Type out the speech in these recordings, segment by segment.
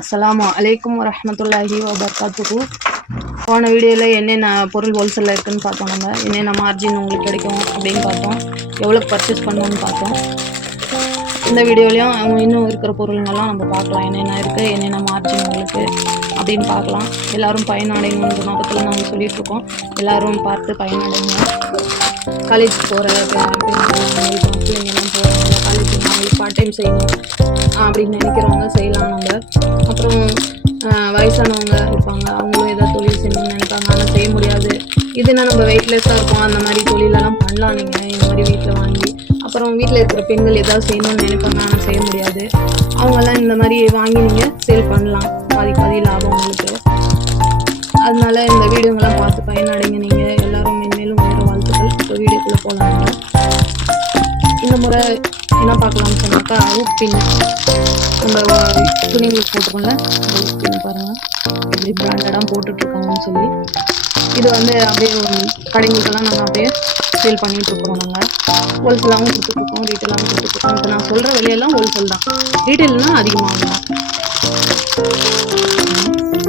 அஸ்ஸலாமு அலைக்கும் வரஹ்மத்துல்லாஹி வபரகாத்துஹு. போன வீடியோவில் என்னென்ன பொருள் ஹோல்சேலில் இருக்குதுன்னு பார்த்தோம். நம்ம என்னென்ன மார்ஜின் உங்களுக்கு கிடைக்கும் அப்படின்னு பார்த்தோம், எவ்வளோ பர்ச்சேஸ் பண்ணணும்னு பார்த்தோம். இந்த வீடியோலையும் இன்னும் இருக்கிற பொருளுங்கெல்லாம் நம்ம பார்க்கலாம், என்னென்ன இருக்குது, என்னென்ன மார்ஜின் உங்களுக்கு அப்படின்னு பார்க்கலாம். எல்லோரும் பயனடைங்கன்ற நோக்கத்தில் நாங்கள் சொல்லிகிட்ருக்கோம். எல்லோரும் பார்த்து பயனடைங்க. காலேஜ் போகிற பிள்ளைங்கெல்லாம் போகிறாங்க, காலேஜ் பார்ட் டைம் செய்யணும் அப்படின்னு நினைக்கிறவங்க செய்யலாம். நம்ம அப்புறம் வயசானவங்க இருப்பாங்க, அவங்களும் ஏதாவது தொழில் செய்யணும்னு நினைப்பாங்க, ஆனால் செய்ய முடியாது. இதுனா நம்ம வெயிட்லெஸ்ஸாக இருப்போம், அந்த மாதிரி தொழிலெல்லாம் பண்ணலாம். நீங்கள் இந்த மாதிரி வீட்டில் வாங்கி, அப்புறம் வீட்டில் இருக்கிற பெண்கள் ஏதாவது செய்யணும்னு நினைப்பாங்க, ஆனால் செய்ய முடியாது. அவங்கெல்லாம் இந்த மாதிரி வாங்கி நீங்கள் சேல் பண்ணலாம், பாதி லாபம் உங்களுக்கு. அதனால இந்த வீடியோங்கெல்லாம் பார்த்து பயனடைங்க. நீங்கள் எல்லோரும் மென்மேலும் வேறு வாழ்த்துக்கள். இப்போ வீடியோக்குள்ளே போகலாங்க. இந்த முறை என்ன பார்க்கலாம்னு சொன்னாக்கா, ஊப்பின் நம்ம துணிங்களுக்கு போட்டுக்கோங்க. ஊப்பின் பாருங்கள் எப்படி பிராண்டடாக போட்டுட்ருக்காங்கன்னு சொல்லி. இது அப்படியே கடைங்களுக்கெல்லாம் நாங்கள் அப்படியே சேல் பண்ணிகிட்ருக்குறோம். நாங்கள் ஹோல்சேலாகவும் கொடுத்துட்ருக்கோம், ரீட்டெயிலாகவும் கொடுத்துட்ருக்கோம். இப்போ நான் சொல்கிற விலையெல்லாம் ஹோல்சேல் தான், ரீட்டெயில்னால் அதிகமாகலாம்.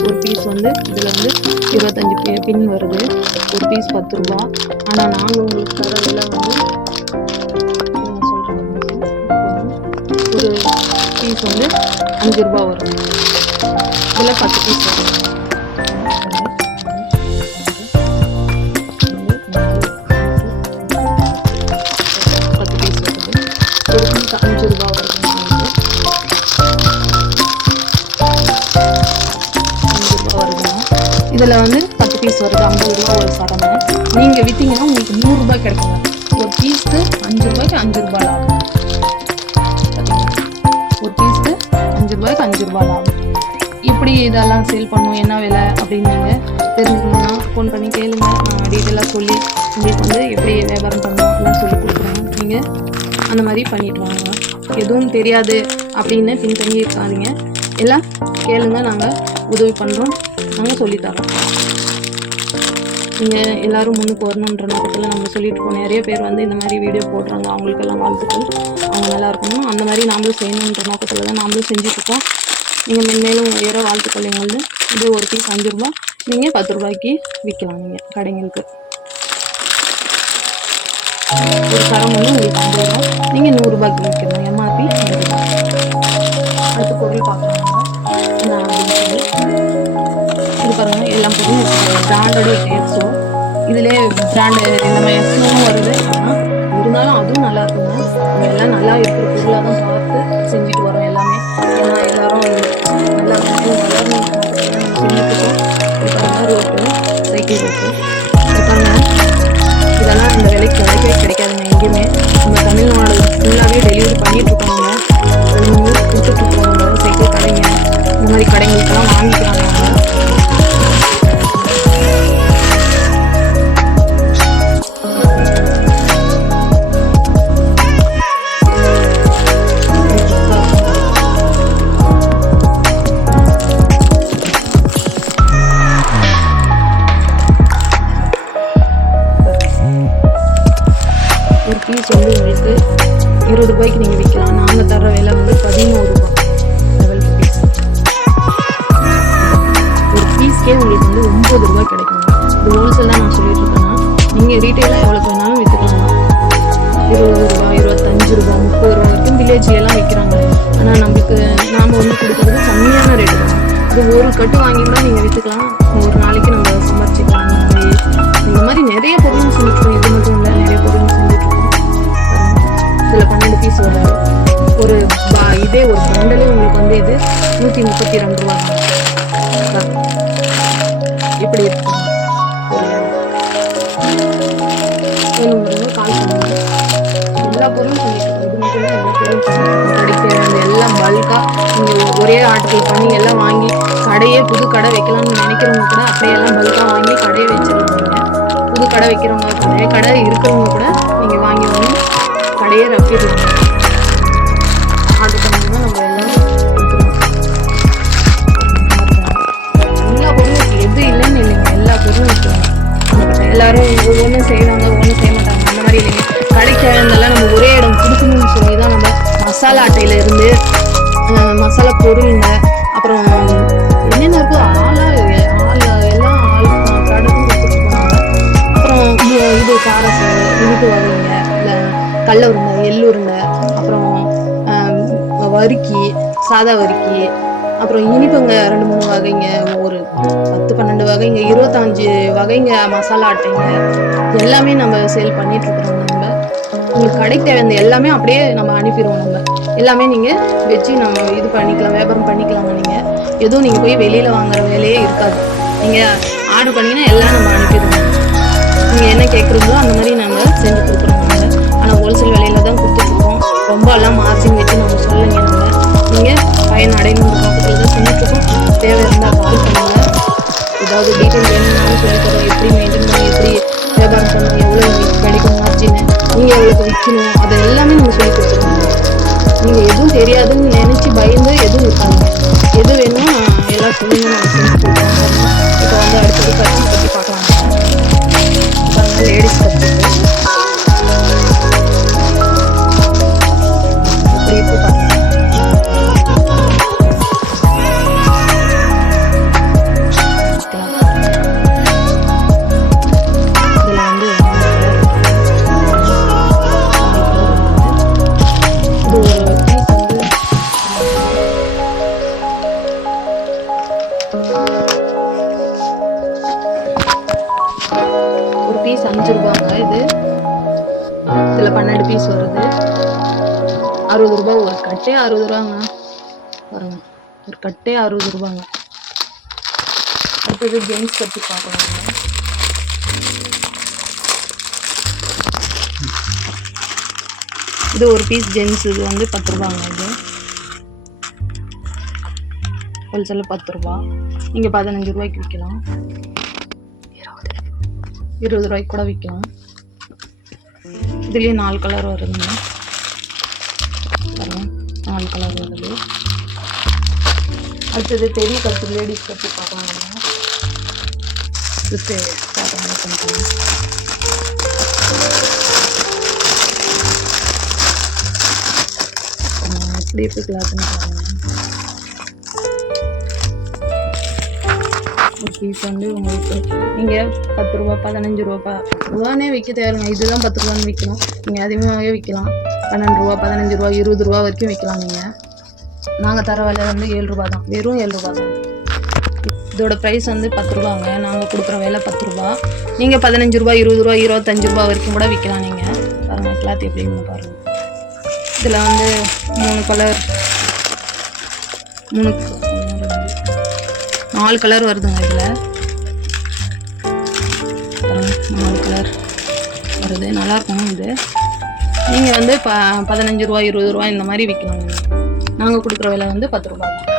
ஒரு பீஸ் இதில் 25 பின் வருது. ஒரு பீஸ் 10 ரூபா. ஆனால் நாங்கள் உங்களுக்கு தர விலை ஒரு பீஸ் 5 ரூபா வரும். இதில் 10 பீஸ் வரும். 10 பீஸ் வருது. ஒரு பீஸ் 5 ரூபா வருது. 5 ரூபா வருதுன்னா இதில் 10 பீஸ் வருது. 50 ரூபா ஒரு சரமை. நீங்கள் விற்றீங்கன்னா உங்களுக்கு 100 ரூபாய் கிடைக்குங்க. ஒரு பீஸ்க்கு 5 ரூபாய்க்கு 5 ரூபாய் லாபம். ஒரு பீஸ்க்கு 5 ரூபாய்க்கு 5 ரூபாய் லாபம். இப்படி இதெல்லாம் சேல் பண்ணும், என்ன விலை அப்படின்னு நீங்கள் தெரிஞ்சுக்கணுன்னா ஃபோன் பண்ணி கேளுங்க. நான் டீட்டெயிலாக சொல்லி உங்களுக்கு எப்படி வியாபாரம் பண்ணணும் எல்லாம் சொல்லி கொடுக்குறேன். நீங்கள் அந்த மாதிரி பண்ணிட்டு வாங்க. எதுவும் தெரியாது அப்படின்னு பின்தங்கி இருக்காதீங்க, எல்லாம் கேளுங்க. நாங்கள் உதவி பண்ணுறோம், நாங்கள் சொல்லித்தரோம். நீங்கள் எல்லோரும் முன்னுக்கு வரணுன்ற நோக்கத்தில் நம்ம சொல்லிட்டு இருக்கோம். நிறைய பேர் இந்த மாதிரி வீடியோ போடுறாங்க, அவங்களுக்கெல்லாம் வாழ்த்துக்கள். அவங்க நல்லா இருக்கணும், அந்த மாதிரி நாமளும் செய்யணுன்ற நோக்கத்தில் தான் நாமளும் செஞ்சுட்ருக்கோம். நீங்கள் மென்மேலும் வேறு வாழ்த்துக்கள். எங்களுக்கு இது ஒரு பீஸ் 5 ரூபா, நீங்கள் 10 ரூபாய்க்கு விற்கலாம். நீங்கள் கடைங்களுக்கு ஒரு சரம் உங்களுக்கு 50 ரூபா, நீங்கள் 100 ரூபாய்க்கு விற்கணும். எம்ஆர்பி 100 ரூபா. அடுத்த பொருள் பார்க்குறாங்க என்ன அப்படின்னு சொல்லி. இது பாருங்கள், எல்லா பொருளும் பிராண்டடு எக்ஸோ. இதிலே பிராண்டு எல்லாமே எக்ஸோவும் வருது. ஆனால் இருந்தாலும் அதுவும் நல்லா இருக்குங்க. நம்ம எல்லாம் நல்லா இருக்கிற பொருளாக தான் பார்த்து செஞ்சுட்டு வரோம் எல்லாமே. ஏன்னா எல்லோரும் நல்லா வளரணும் செஞ்சுட்டுருக்கோம். இது பாருங்கள், ரோட்டு சைக்கிள் ரோட்டு. இது பாருங்கள், இதெல்லாம் இந்த விலைக்கு கிடைக்கவே கிடைக்காதுங்க எங்கேயுமே. நம்ம தமிழ்நாடு ஃபுல்லாகவே டெலிவரி பண்ணிகிட்ருக்கோம். நம்ம கொடுத்துட்ருக்கோம். நம்ம சைக்கிள் கடைங்க இந்த மாதிரி கடைங்களுக்கெல்லாம் வாங்கிக்கிறாங்க. ஒரு பீஸ் உங்களுக்கு 20 ரூபாய்க்கு நீங்கள் விற்கலாம். நாங்கள் தர விலை 11 ரூபா. லெவல் பீஸ் ஒரு பீஸ்க்கே உங்களுக்கு 9 ரூபாய் கிடைக்குங்க. இது ஹோல்சேல் தான் நான் சொல்லிட்டு இருக்கேன்னா, நீங்கள் ரீட்டெயிலாக எவ்வளோ வேணாலும் விற்றுக்கலாம். 20 ரூபா, 25 ரூபா, 30 ரூபா வரைக்கும் வில்லேஜ்லாம் விற்கிறாங்க. ஆனால் நம்மளுக்கு நாம் கொடுக்குறது கம்மியான ரேட்டு தான். இது ஒரு கட்டு வாங்கி கூட நீங்கள் விற்றுக்கலாம். ஒரு நாளைக்கு நம்ம சம்பாரிச்சிக்கலாம். இந்த மாதிரி நிறைய பொருள் செஞ்சுருக்கோம். இது மட்டும் இல்லை, நிறைய பொருள் செஞ்சுட்ருக்கோம். இதில் 12 பீஸ் வரும். ஒரு இதே ஒரு பண்டலே உங்களுக்கு இது 132 ரூபா தான். இப்படி இருக்கு. வேணுங்கிறவங்க கால் பண்ணுங்க. எல்லா பொருளும் செஞ்சுருக்கோம். இது மட்டும் இல்லை, எல்லா பொருளும் கிடைக்க எல்லாம் பல்காக நீங்கள் ஒரே ஆர்டர் பண்ணி எல்லாம் வாங்கி கடையே புது கடை வைக்கலாம்னு நினைக்கிறவங்க கூட அப்படியே எல்லாம் பல்காக வாங்கி கடையை வச்சுருக்கீங்க. புது கடை வைக்கிறவங்க, பழைய கடை இருக்கிறவங்க கூட நீங்கள் வாங்கி கடையே ரப்பிடலாம். ஆர்டர் பண்ணிங்கன்னா நம்ம எல்லாம் எல்லா பொருளும் எது இல்லைன்னு இல்லைங்க, எல்லா பொருளும் இருக்குங்க. எல்லோரும் ஒவ்வொன்றும் செய்வாங்க, ஒவ்வொன்றும் செய்ய மாட்டாங்க. அந்த மாதிரி இல்லைங்க. கடைக்கு இதெல்லாம் நம்ம ஒரே இடம் கொடுக்கணும்னு சொல்லி தான் நம்ம மசாலா அட்டையிலேருந்து மசாலா பொருளுங்க, அப்புறம் அப்புறம் என்னென்ன இருக்கோ எல்லாம் ப்ராடக்ட்டும் கொடுத்துட்ருக்கோம். அப்புறம் இது காரசேவை, இனிப்பு வகைங்க, இல்லை கடல உருண்டை, எள்ளு உருண்டை, அப்புறம் வறுக்கி, சாதா வறுக்கி, அப்புறம் இனிப்புங்க 2-3 வகைங்க, ஒரு 10-12 வகைங்க, 25 வகைங்க மசாலா ஆட்டைங்க, எல்லாமே நம்ம சேல் பண்ணிட்டுருக்குறோங்க. நம்ம உங்களுக்கு கடைக்கு தேவையான எல்லாமே அப்படியே நம்ம அனுப்பிடுவோம். நம்ம எல்லாமே நீங்கள் வச்சு நம்ம இது பண்ணிக்கலாம், வியாபாரம் பண்ணிக்கலாங்க. நீங்கள் எதுவும் நீங்கள் போய் வெளியில் வாங்குற வேலையே இருக்காது. நீங்கள் ஆர்டர் பண்ணிங்கன்னா எல்லாம் நம்ம அனுப்பிடுவோம். நீங்கள் என்ன கேட்குறீங்களோ அந்த மாதிரி நம்ம செஞ்சு கொடுக்குறோம். நம்ம ஆனால் ஹோல்சேல் விலையில தான் கொடுத்துட்ருக்கோம். ரொம்ப எல்லாம் மார்ஜின் வச்சு நம்ம சொல்லுங்க. நீங்கள் பயன் அடையணுன்ற நோக்கத்தில் தான் செஞ்சுட்ருக்கோம். தேவை இருந்தால் கால் பண்ணுங்கள். ஏதாவது டீட்டெயில் வேணும்னாலும் சொல்லித்தரோம். எப்படி மெயின்டைன் பண்ணி எப்படி வியாபாரம் பண்ணணும், எவ்வளோ கிடைக்கும் மார்ஜின்னு, நீங்கள் எவ்வளோக்கு விற்கணும், அதை எல்லாமே நம்ம சொல்லி கொடுத்துருவோம். நீங்கள் எதுவும் தெரியாதுன்னு நினச்சி பயந்து எதுவும் இருக்காங்க. எது வேணும் எல்லாம் சொல்லுங்க, நம்ம செஞ்சு கொடுக்குறோம். இப்போ வந்து அடுத்தது கட்சி பற்றி பார்க்கலாம். லேடிஸ் கட்சி எப்படி பார்க்கலாம். ஒரு பீஸ் 5 ரூபாங்க. இதில் 12 பீஸ் வருது. 60 ரூபா. ஒரு கட்டே 60 ரூபாங்க. பாருங்க, ஒரு கட்டே 60 ரூபாங்க. அடுத்தது ஜென்ஸ் பற்றி பார்க்கலாங்க. இது ஒரு பீஸ் ஜென்ஸ், இது வந்து 10 ரூபாங்க. இது ஹோல்சேலில் 10 ரூபா. நீங்கள் 15 ரூபாய்க்கு விற்கலாம், 20 ரூபாய்க்கு கூட விற்கலாம். இதுலேயே 4 கலர் வருதுங்க. பாருங்க, 4 கலர் வருது. அடுத்தது பெரிய கட்டு லேடிஸ் கட்டு பார்க்கலாம். எப்படி எப்படி கிளாத்னு பாருங்க. ஒரு பீஸ் வந்து உங்களுக்கு நீங்கள் 10 ரூபா, 15 ரூபா, 10 ரூபானே விற்க தேவைங்க. இதுதான் 10 ரூபான்னு விற்கணும். நீங்கள் அதிகமாகவே விற்கலாம். 12 ரூபா, 15 ரூபா, 20 ரூபா வரைக்கும் விற்கலாம். நீங்கள் நாங்கள் தர விலை வந்து 7 ரூபா தான், வெறும் 7 ரூபா தான். இதோட ப்ரைஸ் வந்து 10 ரூபாங்க. நாங்கள் கொடுக்குற விலை 10 ரூபா. நீங்கள் 15 ரூபா, 20 ரூபா, 25 ரூபா வரைக்கும் கூட விற்கலாம். நீங்கள் பாருங்கள் கிளாத் எப்படின்னு பாருங்கள். இதில் வந்து 3 கலர், 4 கலர் வருதுங்க. இதில் 4 கலர் வருது, நல்லாயிருக்கும். இது நீங்கள் வந்து 15 ரூபா, 20 ரூபா இந்த மாதிரி விற்கலாம். நாங்கள் கொடுக்குற விலை வந்து 10 ரூபா தான்.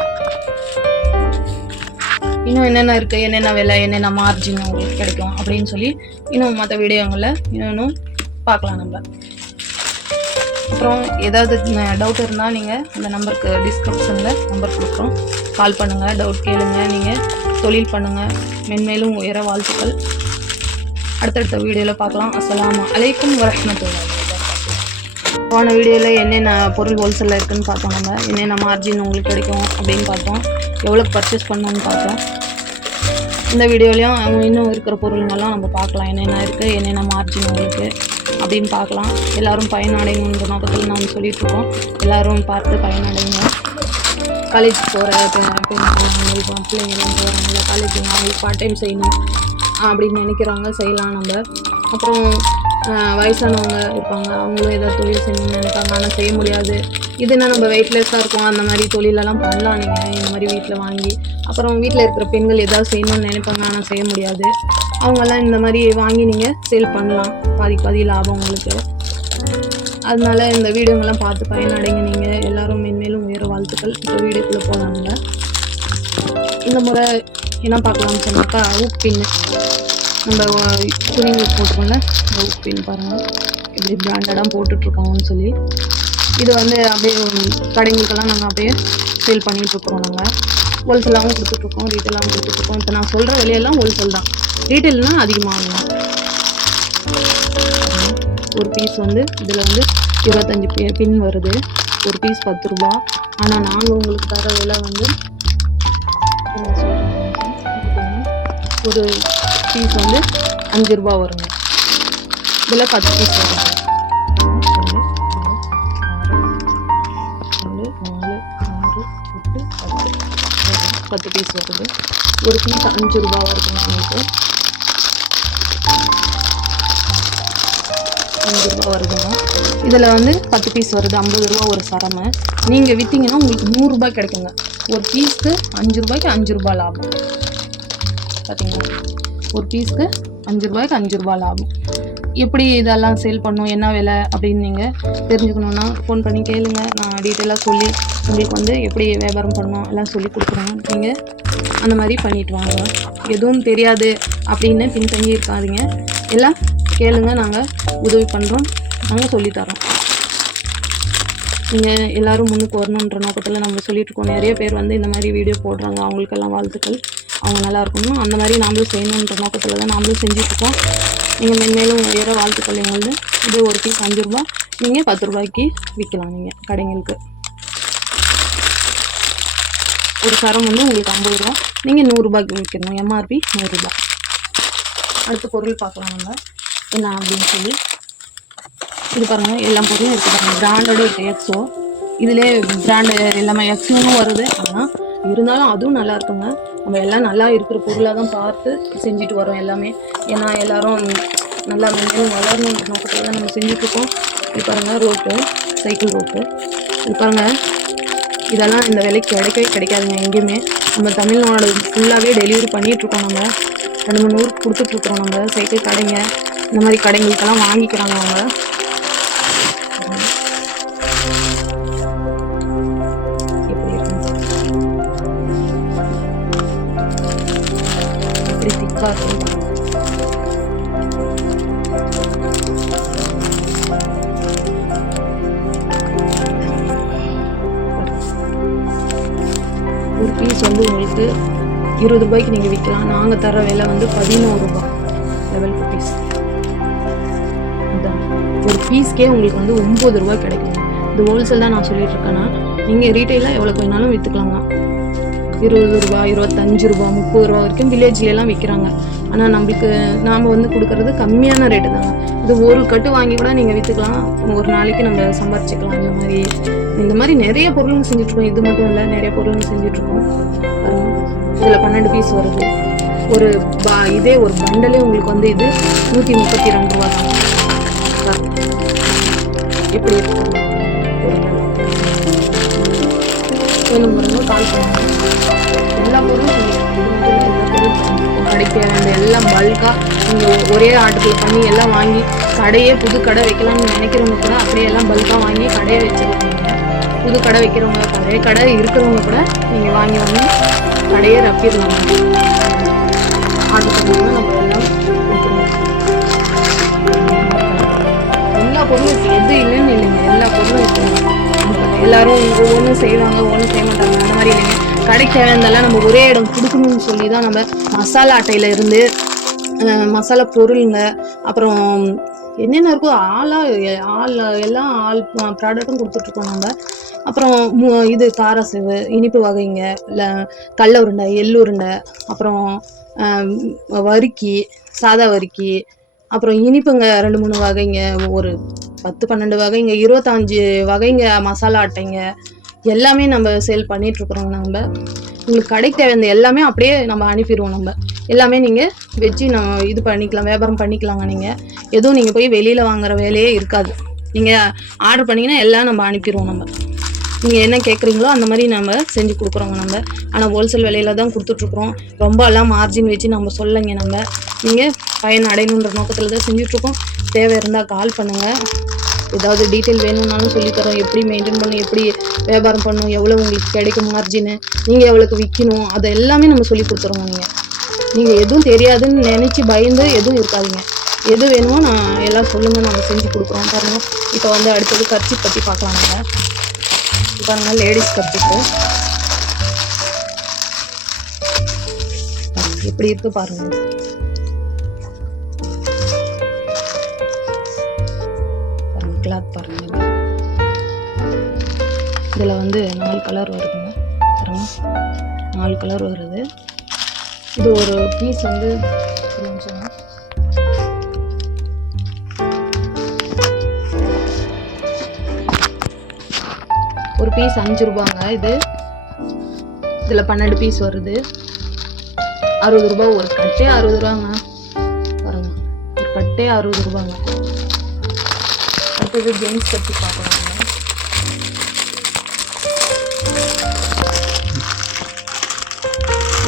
இன்னும் என்னென்ன இருக்குது, என்னென்ன விலை, என்னென்ன மார்ஜின் உங்களுக்கு கிடைக்கும் அப்படின்னு சொல்லி இன்னும் மற்ற வீடியோங்களில் இன்னும் பார்க்கலாம் நம்ம. அப்புறம் ஏதாவது டவுட் இருந்தால் நீங்கள் அந்த நம்பருக்கு டிஸ்கிரிப்ஷனில் நம்பர் கொடுக்குறோம், கால் பண்ணுங்கள், டவுட் கேளுங்க. நீங்கள் தொழில் பண்ணுங்கள், மென்மேலும் உயர வாழ்த்துக்கள். அடுத்தடுத்த வீடியோவில் பார்க்கலாம். அஸ்ஸலாமு அலைக்கும் வரஹ்மத்துல்லாஹி. போன வீடியோவில் என்னென்ன பொருள் ஹோல்சேலில் இருக்குதுன்னு பார்த்தோம். நம்ம என்னென்ன மார்ஜின் உங்களுக்கு கிடைக்கும் அப்படின்னு பார்த்தோம், எவ்வளோக்கு பர்ச்சேஸ் பண்ணணும்னு பார்த்தோம். இந்த வீடியோலையும் இன்னும் இருக்கிற பொருளுங்கள்லாம் நம்ம பார்க்கலாம், என்னென்ன இருக்குது, என்னென்ன மார்ஜின் உங்களுக்கு அப்படின்னு பார்க்கலாம். எல்லோரும் பயனடையணுன்ற நோக்கத்தில் நாம் சொல்லிகிட்ருக்கோம். எல்லோரும் பார்த்து பயனடைங்க. காலேஜ் போகிற பிள்ளைங்கள்லாம் போகிறாங்க, காலேஜ் அவங்களுக்கு பார்ட் டைம் செய்யணும் அப்படின்னு நினைக்கிறவங்க செய்யலாம் நம்ம. அப்புறம் வயசானவங்க இருப்பாங்க, அவங்களும் ஏதாவது தொழில் செய்யணும்னு நினைப்பாங்க, ஆனால் செய்ய முடியாது. இதுனா நம்ம வெயிட்லெஸ்ஸாக இருக்கும், அந்த மாதிரி தொழிலெல்லாம் பண்ணலாம் நீங்கள் இந்த மாதிரி வீட்டில் வாங்கி. அப்புறம் வீட்டில் இருக்கிற பெண்கள் ஏதாவது செய்யணும்னு நினைப்பாங்க, ஆனால் செய்ய முடியாது. அவங்கெல்லாம் இந்த மாதிரி வாங்கி நீங்கள் சேல் பண்ணலாம், பாதி லாபம் உங்களுக்கு. அதனால இந்த வீடியோங்கெல்லாம் பார்த்து பயனடைங்க. நீங்கள் எல்லோரும் மென்மேலும் உயர வாழ்த்துக்கள். இப்போ வீடியோக்குள்ளே போகலாங்க. இந்த முறை என்ன பார்க்கலாம்னு சொன்னாக்கா, ஊப்பின்னு நம்ம துணிங்களுக்கு போட்டுக்கோங்க. இந்த ஊப்பின்னு பாருங்கள் எப்படி பிராண்டடாக போட்டுட்ருக்காங்கன்னு சொல்லி. இது வந்து அப்படியே கடைங்களுக்கெல்லாம் நாங்கள் அப்படியே சேல் பண்ணிகிட்ருக்குறோம். நாங்கள் ஹோல்சேலாகவும் கொடுத்துட்ருக்கோம், ரீட்டெயிலாகவும் கொடுத்துட்ருக்கோம். இப்போ நான் சொல்கிற விலையெல்லாம் ஹோல்சேல் தான், ரீட்டெயில்னால் அதிகமாகலாம். ஒரு பீஸ் வந்து இதில் வந்து 25 பின் வருது. ஒரு பீஸ் 10 ரூபா. ஆனால் நாங்கள் உங்களுக்கு தர விலை வந்து நான் சொல்கிறேன். ஒரு பீஸ் வந்து 5 ரூபா வருங்க. இதில் 10 பீஸ் வருங்க. 10 பீஸ் வருது. ஒரு பீஸ் 5 ரூபா வருதுங்க. உங்களுக்கு 5 ரூபா வருதுங்க. இதில் வந்து 10 பீஸ் வருது. 50 ரூபா ஒரு சரமை. நீங்கள் விற்றீங்கன்னா உங்களுக்கு 100 ரூபாய் கிடைக்குங்க. ஒரு பீஸ்க்கு 5 ரூபாய்க்கு 5 ரூபாய் லாபம். பார்த்தீங்களா, ஒரு பீஸ்க்கு 5 ரூபாய்க்கு 5 ரூபாய் லாபம். எப்படி இதெல்லாம் சேல் பண்ணணும், என்ன விலை அப்படின்னு நீங்கள் தெரிஞ்சுக்கணுன்னா ஃபோன் பண்ணி கேளுங்க. நான் டீட்டெயிலாக சொல்லி உங்களுக்கு வந்து எப்படி வியாபாரம் பண்ணணும் எல்லாம் சொல்லி கொடுக்குறோம். நீங்கள் அந்த மாதிரி பண்ணிட்டு வாங்க. எதுவும் தெரியாது அப்படின்னு பின்தங்கி இருக்காதீங்க. எல்லாம் கேளுங்க, நாங்கள் உதவி பண்ணுறோம், நாங்கள் சொல்லித்தரோம். நீங்கள் எல்லோரும் முன்னுக்கு வரணுன்ற நோக்கத்தில் நம்ம சொல்லிட்டுருக்கோம். நிறைய பேர் வந்து இந்த மாதிரி வீடியோ போடுறாங்க. அவங்களுக்கெல்லாம் வாழ்த்துக்கள். அவங்க நல்லா இருக்கணும், அந்த மாதிரி நாமளும் செய்யணுன்ற நோக்கத்தில் தான் நாமளும் செஞ்சுட்ருக்கோம். நீங்கள் மென்மேலும் உயர வாழ்த்துக்கள். எங்களுக்கு இது ஒரு பீஸ் 5 ரூபா, நீங்கள் 10 ரூபாய்க்கு விற்கலாம். நீங்கள் கடைங்களுக்கு ஒரு சரம் வந்து உங்களுக்கு 50 ரூபா, நீங்கள் 100 ரூபாய்க்கு விற்கணும். எம்ஆர்பி 100 ரூபா. அடுத்த பொருள் பார்க்கலாம் நம்ம என்ன அப்படின்னு சொல்லி. இது பாருங்கள், எல்லா பொருளும் இருக்குது பாருங்கள். பிராண்டடும் இருக்குது. எக்ஸோ இதிலே பிராண்டு எல்லாமே எக்ஸோனும் வருது. ஆனால் இருந்தாலும் அதுவும் நல்லா இருக்குங்க. நம்ம எல்லாம் நல்லா இருக்கிற பொருளாக தான் பார்த்து செஞ்சுட்டு வரோம் எல்லாமே. ஏன்னா எல்லோரும் நல்லா மென்மேலும் வளரணுன்ற நோக்கத்தில் தான் நம்ம செஞ்சுட்ருக்கோம். இது பாருங்கள், ரோப்பு, சைக்கிள் ரோப்பு. இது பாருங்கள், இதெல்லாம் இந்த விலைக்கு கிடைக்கவே கிடைக்காதுங்க எங்கேயுமே. நம்ம தமிழ்நாடு ஃபுல்லாகவே டெலிவரி பண்ணிகிட்ருக்கோம். நம்ம 2-3 ஊருக்கு கொடுத்துட்ருக்குறோம். நம்ம சைக்கிள் கடைங்க இந்த மாதிரி கடைங்களுக்கெல்லாம் வாங்கிக்கிறாங்க அவங்க. எப்படி இருக்கு, எப்படி திக்காக இருக்கு. ஒரு பீஸ் வந்து உங்களுக்கு 20 ரூபாய்க்கு நீங்கள் விற்கலாம். நாங்கள் தர விலை வந்து 11 ரூபா. லெவல் பீஸ் ஒரு பீஸ்க்கே உங்களுக்கு வந்து 9 ரூபாய் கிடைக்கும். இது ஹோல்சேல் தான் நான் சொல்லிட்டு இருக்கேன்னா, நீங்கள் ரீட்டெயிலாக எவ்வளோக்கு வேணாலும் விற்றுக்கலாங்க. 20 ரூபா, 25 ரூபா, 30 ரூபா வரைக்கும் வில்லேஜ்லாம் விற்கிறாங்க. ஆனால் நம்மளுக்கு நாம் வந்து கொடுக்கறது கம்மியான ரேட்டு தாங்க. இது ஒரு கட்டு வாங்கி கூட நீங்கள் விற்றுக்கலாம். ஒரு நாளைக்கு நம்ம சம்பாரிச்சிக்கலாம். இந்த மாதிரி நிறைய பொருளுங்க செஞ்சுட்ருக்கோம். இது மட்டும் இல்லை, நிறைய பொருளுங்க செஞ்சுட்ருக்கோம். இதில் 12 பீஸ் வருது. ஒரு இதே ஒரு பண்டலே உங்களுக்கு வந்து இது 132 ரூபா தான். எப்படி இருக்கு வேணுங்கிறவங்க கால் பண்ணுங்க. எல்லா பொருளும் கடைக்கு தேவையான எல்லாம் பல்காக நீங்கள் ஒரே ஆர்டரில் பண்ணி எல்லாம் வாங்கி கடையே புது கடை வைக்கலாம்னு நினைக்கிறவங்க கூட அப்படியே எல்லாம் பல்காக வாங்கி கடையை வச்சுருக்காங்க. புது கடை வைக்கிறவங்க, பழைய கடை இருக்கிறவங்க கூட நீங்கள் வாங்கி கடையே ரப்பிடலாம். ஆர்டர் பண்ணிங்கன்னா நம்ம எல்லாம் கொடுத்துருவோம். எல்லா பொருளும் இருக்குது, எது இல்லைன்னு இல்லைங்க. எல்லா பொருளும் இருக்குது. எல்லோரும் ஒவ்வொன்றும் செய்வாங்க, ஒன்றும் செய்ய மாட்டாங்க. அந்த மாதிரி இல்லைங்க. கடைக்கு தேவையானதெல்லாம் நம்ம ஒரே இடம் கொடுக்கணும்னு சொல்லி தான் நம்ம மசாலா அட்டையில் இருந்து மசாலா பொருளுங்க, அப்புறம் என்னென்ன இருக்கோ எல்லாம் ப்ராடக்ட்டும் கொடுத்துட்ருக்கோம் நம்ம. அப்புறம் இது காரசேவு, இனிப்பு வகைங்க, இல்லை கடல உருண்டை, எள்ளுருண்டை, அப்புறம் வறுக்கி, சாதா வறுக்கி, அப்புறம் இனிப்புங்க 2-3 வகைங்க, ஒரு 10-12 வகைங்க, 25 வகைங்க மசாலா அட்டைங்க, எல்லாமே நம்ம சேல் பண்ணிகிட்ருக்குறோங்க. நம்ம உங்களுக்கு கடைக்கு தேவையான எல்லாமே அப்படியே நம்ம அனுப்பிடுவோம். நம்ம எல்லாமே நீங்கள் வச்சு நம்ம இது பண்ணிக்கலாம், வியாபாரம் பண்ணிக்கலாங்க. நீங்கள் எதுவும் நீங்கள் போய் வெளியில் வாங்குகிற வேலையே இருக்காது. நீங்கள் ஆர்டர் பண்ணிங்கன்னா எல்லாம் நம்ம அனுப்பிடுவோம். நம்ம நீங்கள் என்ன கேட்குறீங்களோ அந்த மாதிரி நம்ம செஞ்சு கொடுக்குறோங்க. நம்ம ஆனால் ஹோல்சேல் விலையில தான் கொடுத்துட்ருக்குறோம். ரொம்ப எல்லாம் மார்ஜின் வச்சு நம்ம சொல்லலைங்க. நம்ம நீங்கள் பயன் அடையணுன்ற நோக்கத்தில் தான் செஞ்சுட்ருக்கோம். தேவை இருந்தால் கால் பண்ணுங்கள். ஏதாவது டீட்டெயில் வேணும்னாலும் சொல்லித்தரோம். எப்படி மெயின்டைன் பண்ணணும், எப்படி வியாபாரம் பண்ணணும், எவ்வளோ உங்களுக்கு கிடைக்கும் மார்ஜின்னு, நீங்கள் எவ்வளோக்கு விற்கணும், அதை எல்லாமே நம்ம சொல்லி கொடுத்துருவோம். நீங்கள் எதுவும் தெரியாதுன்னு நினச்சி பயந்து எதுவும் இருக்காதுங்க. எது வேணுமோ நான் எல்லாம் சொல்லுங்கள், நாங்கள் செஞ்சு கொடுக்குறோம். பாருங்கள், இப்போ வந்து அடுத்தது கர்ச்சீப் பற்றி பார்க்கலாம். நாங்கள் பாருங்கள், லேடிஸ் கர்ச்சீப்பு எப்படி இருக்கு பாருங்கள். கிளாத் பாருங்கள். இதில் வந்து 4 கலர் வருதுங்க பாருங்கள். 4 கலர் வருது. இது ஒரு பீஸ் வந்து ஒரு நிமிஷம். ஒரு பீஸ் 5 ரூபாங்க. இதில் 12 பீஸ் வருது. 60 ரூபா. ஒரு கட்டே 60 ரூபாங்க. பாருங்க, ஒரு கட்டே 60 ரூபாங்க. அடுத்தது ஜென்ஸ் கட்டி பார்க்கலாங்க.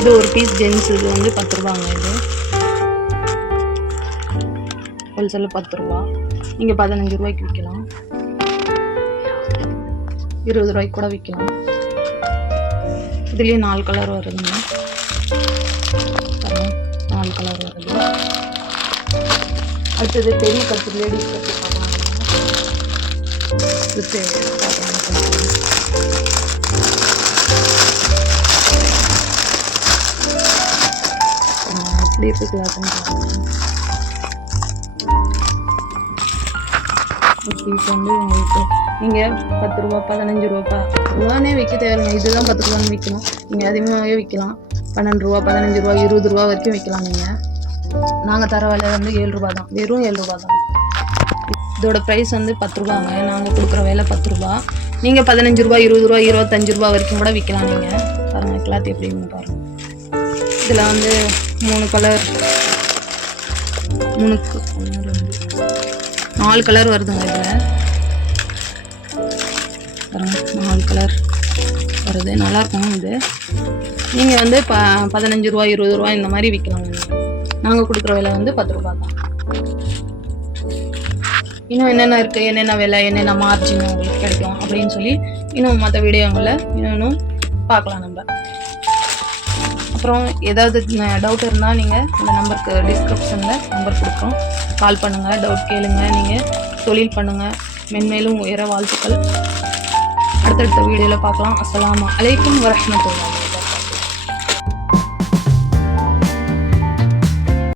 இது ஒரு பீஸ் ஜென்ஸ். இது வந்து 10 ரூபாங்க. இது ஹோல்சேல் 10 ரூபா. நீங்கள் 15 ரூபாய்க்கு விற்கலாம், 20 ரூபாய்க்கு கூட விற்கலாம். இதுலேயே 4 கலர் வருதுங்க. 4 கலர் வருது. அடுத்தது பெரிய கட்டு, லேடிஸ் கட்டு பார்க்கலாம். அப்படி இருக்குலாட்டும் பீஸ் வந்து உங்களுக்கு நீங்கள் 10 ரூபா 15 ரூபானே விற்க தேவைங்க. இதுதான் 10 ரூபான்னு விற்கணும். நீங்கள் அதிகமாகவே விற்கலாம். 12 ரூபா 15 ரூபா 20 ரூபா வரைக்கும் விற்கலாம். நீங்கள் நாங்கள் தர விலை வந்து 7 ரூபா தான். வெறும் 7 ரூபா தான். இதோட ப்ரைஸ் வந்து 10 ரூபாங்க. நாங்கள் கொடுக்குற விலை 10 ரூபா. நீங்கள் 15 ரூபா 20 ரூபா 25 ரூபா வரைக்கும் கூட விற்கலாம். நீங்கள் பாருங்கள் கிளாத் எப்படின்னு பாருங்கள். இதில் வந்து 3 கலர் 4 கலர் வருதுங்க. இதில் பாருங்கள் 4 கலர் வருது. நல்லாயிருக்கும். இது நீங்கள் வந்து 15 ரூபா 20 ரூபா இந்த மாதிரி விற்கலாம். நாங்கள் கொடுக்குற விலை வந்து 10 ரூபா தான். இன்னும் என்னென்ன இருக்குது, என்னென்ன விலை, என்னென்ன மார்ஜின் உங்களுக்கு கிடைக்கும் அப்படின்னு சொல்லி இன்னும் மற்ற வீடியோங்களில் இன்னும் பார்க்கலாம் நம்ம. அப்புறம் ஏதாவது டவுட் இருந்தால் நீங்கள் இந்த நம்பருக்கு டிஸ்கிரிப்ஷனில் நம்பர் கொடுக்குறோம், கால் பண்ணுங்கள், டவுட் கேளுங்க. நீங்கள் தொழில் பண்ணுங்கள். மென்மேலும் உயர வாழ்த்துக்கள். அடுத்தடுத்த வீடியோவில் பார்க்கலாம். அஸ்ஸலாமு அலைக்கும் வரஹ்மத்துல்லாஹி.